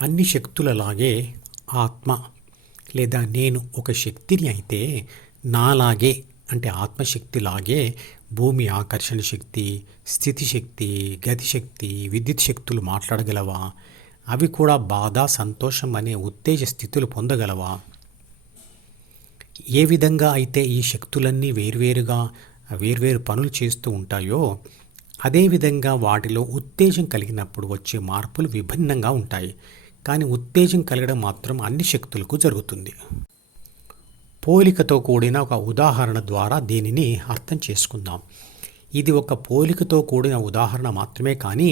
అన్ని శక్తులలాగే ఆత్మ లేదా నేను ఒక శక్తిని అయితే నాలాగే అంటే ఆత్మశక్తిలాగే భూమి ఆకర్షణ శక్తి, స్థితిశక్తి, గతిశక్తి, విద్యుత్ శక్తులు మాట్లాడగలవా? అవి కూడా బాధ, సంతోషం అనే ఉత్తేజ స్థితులు పొందగలవా? ఏ విధంగా అయితే ఈ శక్తులన్నీ వేర్వేరు పనులు చేస్తూ ఉంటాయో అదేవిధంగా వాటిలో ఉత్తేజం కలిగినప్పుడు వచ్చే మార్పులు విభిన్నంగా ఉంటాయి. కానీ ఉత్తేజం కలగడం మాత్రం అన్ని శక్తులకు జరుగుతుంది. పోలికతో కూడిన ఒక ఉదాహరణ ద్వారా దీనిని అర్థం చేసుకుందాం. ఇది ఒక పోలికతో కూడిన ఉదాహరణ మాత్రమే, కానీ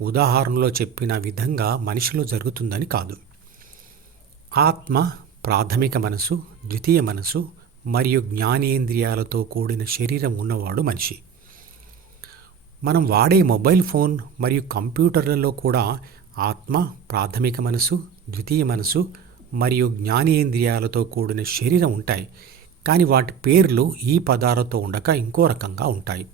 ఉదాహరణలో చెప్పిన విధంగా మనిషిలో జరుగుతుందని కాదు. ఆత్మ ప్రాథమిక మనసు, ద్వితీయ మనసు మరియు జ్ఞానేంద్రియాలతో కూడిన శరీరం ఉన్నవాడు మనిషి. మనం వాడే మొబైల్ ఫోన్ మరియు కంప్యూటర్లలో కూడా ఆత్మ, ప్రాథమిక మనసు, ద్వితీయ మనసు మరియు జ్ఞానేంద్రియాలతో కూడిన శరీరం ఉంటాయి. కానీ వాటి పేర్లు ఈ పదాలతో ఉండక ఇంకో రకంగా ఉంటాయి.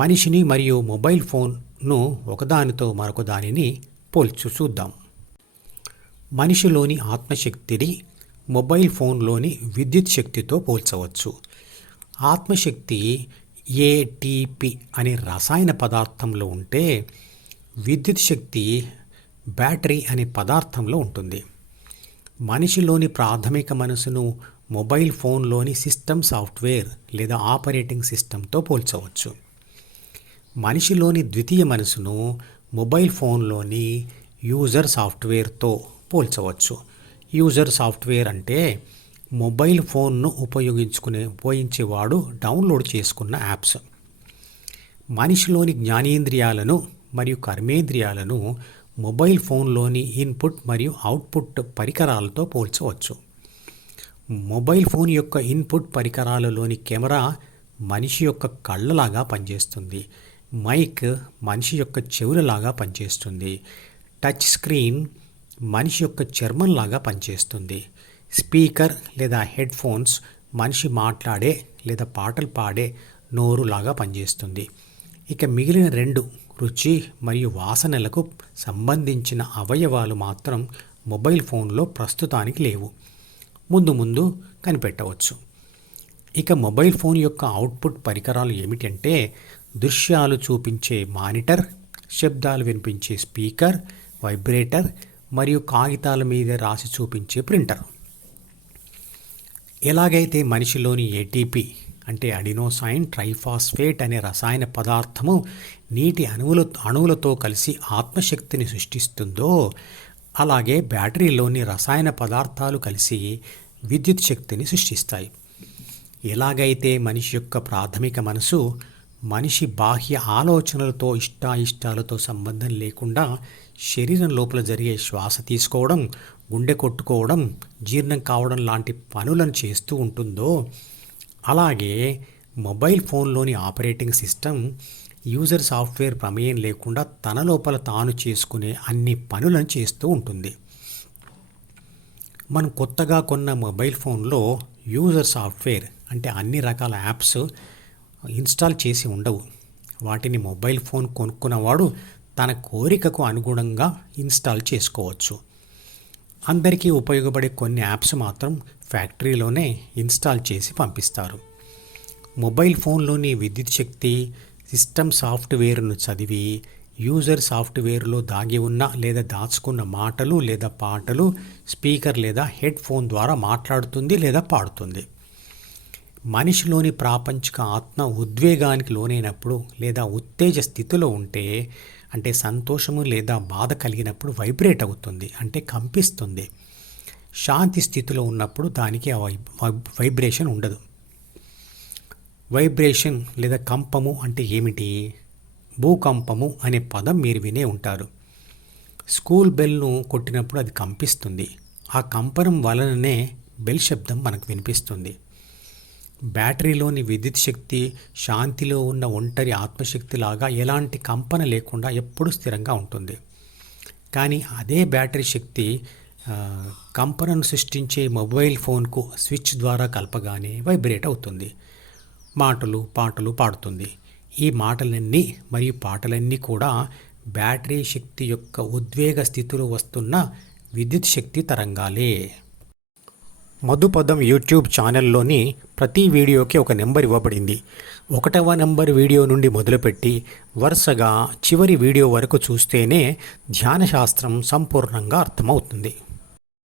మనిషిని మరియు మొబైల్ ఫోన్ను ఒకదానితో మరొక దానిని పోల్చి చూద్దాం. మనిషిలోని ఆత్మశక్తిని మొబైల్ ఫోన్లోని విద్యుత్ శక్తితో పోల్చవచ్చు. ఆత్మశక్తి ఏటీపీ అనే రసాయన పదార్థంలో ఉంటే విద్యుత్ శక్తి బ్యాటరీ అనే పదార్థంలో ఉంటుంది. మనిషిలోని ప్రాథమిక మనసును మొబైల్ ఫోన్లోని సిస్టమ్ సాఫ్ట్వేర్ లేదా ఆపరేటింగ్ సిస్టంతో పోల్చవచ్చు. మనిషిలోని ద్వితీయ మనసును మొబైల్ ఫోన్లోని యూజర్ సాఫ్ట్వేర్తో పోల్చవచ్చు. యూజర్ సాఫ్ట్వేర్ అంటే మొబైల్ ఫోన్ను ఉపయోగించేవాడు డౌన్లోడ్ చేసుకున్న యాప్స్. మనిషిలోని జ్ఞానేంద్రియాలను మరియు కర్మేంద్రియాలను మొబైల్ ఫోన్లోని ఇన్పుట్ మరియు అవుట్పుట్ పరికరాలతో పోల్చవచ్చు. మొబైల్ ఫోన్ యొక్క ఇన్పుట్ పరికరాలలోని కెమెరా మనిషి యొక్క కళ్ళలాగా పనిచేస్తుంది. మైక్ మనిషి యొక్క చెవులలాగా పనిచేస్తుంది. టచ్ స్క్రీన్ మనిషి యొక్క చర్మంలాగా పనిచేస్తుంది. స్పీకర్ లేదా హెడ్ ఫోన్స్ మనిషి మాట్లాడే లేదా పాటలు పాడే నోరులాగా పనిచేస్తుంది. ఇక మిగిలిన రెండు రుచి మరియు వాసనలకు సంబంధించిన అవయవాలు మాత్రం మొబైల్ ఫోన్లో ప్రస్తుతానికి లేవు. ముందు కనిపెట్టవచ్చు. ఇక మొబైల్ ఫోన్ యొక్క అవుట్పుట్ పరికరాలు ఏమిటంటే దృశ్యాలు చూపించే మానిటర్, శబ్దాలు వినిపించే స్పీకర్, వైబ్రేటర్ మరియు కాగితాల మీద రాసి చూపించే ప్రింటర్. ఎలాగైతే మనిషిలోని ఏటీపీ అంటే అడినోసైన్ ట్రైఫాస్ఫేట్ అనే రసాయన పదార్థము నీటి అణువులతో కలిసి ఆత్మశక్తిని సృష్టిస్తుందో అలాగే బ్యాటరీలోని రసాయన పదార్థాలు కలిసి విద్యుత్ శక్తిని సృష్టిస్తాయి. ఎలాగైతే మనిషి యొక్క ప్రాథమిక మనసు మనిషి బాహ్య ఆలోచనలతో ఇష్టాయిష్టాలతో సంబంధం లేకుండా శరీరం లోపల జరిగే శ్వాస తీసుకోవడం, గుండె కొట్టుకోవడం, జీర్ణం కావడం లాంటి పనులను చేస్తూ ఉంటుందో అలాగే మొబైల్ ఫోన్లోని ఆపరేటింగ్ సిస్టమ్ యూజర్ సాఫ్ట్వేర్ ప్రమేయం లేకుండా తన లోపల తాను చేసుకునే అన్ని పనులను చేస్తూ ఉంటుంది. మనం కొత్తగా కొన్న మొబైల్ ఫోన్లో యూజర్ సాఫ్ట్వేర్ అంటే అన్ని రకాల యాప్స్ ఇన్స్టాల్ చేసి ఉండవు. వాటిని మొబైల్ ఫోన్ కొనుక్కున్నవాడు తన కోరికకు అనుగుణంగా ఇన్స్టాల్ చేసుకోవచ్చు. అందరికీ ఉపయోగపడే కొన్ని యాప్స్ మాత్రం ఫ్యాక్టరీలోనే ఇన్స్టాల్ చేసి పంపిస్తారు. మొబైల్ ఫోన్లోని విద్యుత్ శక్తి సిస్టమ్ సాఫ్ట్వేర్ను చదివి యూజర్ సాఫ్ట్వేర్లో దాగి ఉన్న లేదా దాచుకున్న మాటలు లేదా పాటలు స్పీకర్ లేదా హెడ్ ఫోన్ ద్వారా మాట్లాడుతుంది లేదా పాడుతుంది. మనిషిలోని ప్రాపంచిక ఆత్మ ఉద్వేగానికి లోనైనప్పుడు లేదా ఉత్తేజ స్థితిలో ఉంటే అంటే సంతోషము లేదా బాధ కలిగినప్పుడు వైబ్రేట్ అవుతుంది అంటే కంపిస్తుంది. శాంతి స్థితిలో ఉన్నప్పుడు దానికి ఆ వైబ్రేషన్ ఉండదు. వైబ్రేషన్ లేదా కంపము అంటే ఏమిటి? భూకంపము అనే పదం మీరు వినే ఉంటారు. స్కూల్ బెల్ను కొట్టినప్పుడు అది కంపిస్తుంది. ఆ కంపనం వలననే బెల్ శబ్దం మనకు వినిపిస్తుంది. బ్యాటరీలోని విద్యుత్ శక్తి శాంతిలో ఉన్న ఒంటరి ఆత్మశక్తిలాగా ఎలాంటి కంపన లేకుండా ఎప్పుడూ స్థిరంగా ఉంటుంది. కానీ అదే బ్యాటరీ శక్తి కంపనను సృష్టించే మొబైల్ ఫోన్కు స్విచ్ ద్వారా కలపగానే వైబ్రేట్ అవుతుంది. పాటలు పాడుతుంది. ఈ మాటలన్నీ మరియు పాటలన్నీ కూడా బ్యాటరీ శక్తి యొక్క ఉద్వేగ స్థితిలో వస్తున్న విద్యుత్ శక్తి తరంగాలే. మధుపదం యూట్యూబ్ ఛానల్లోని ప్రతి వీడియోకి ఒక నెంబర్ ఇవ్వబడింది. 1వ నెంబర్ వీడియో నుండి మొదలుపెట్టి వరుసగా చివరి వీడియో వరకు చూస్తేనే ధ్యాన శాస్త్రం సంపూర్ణంగా అర్థమవుతుంది.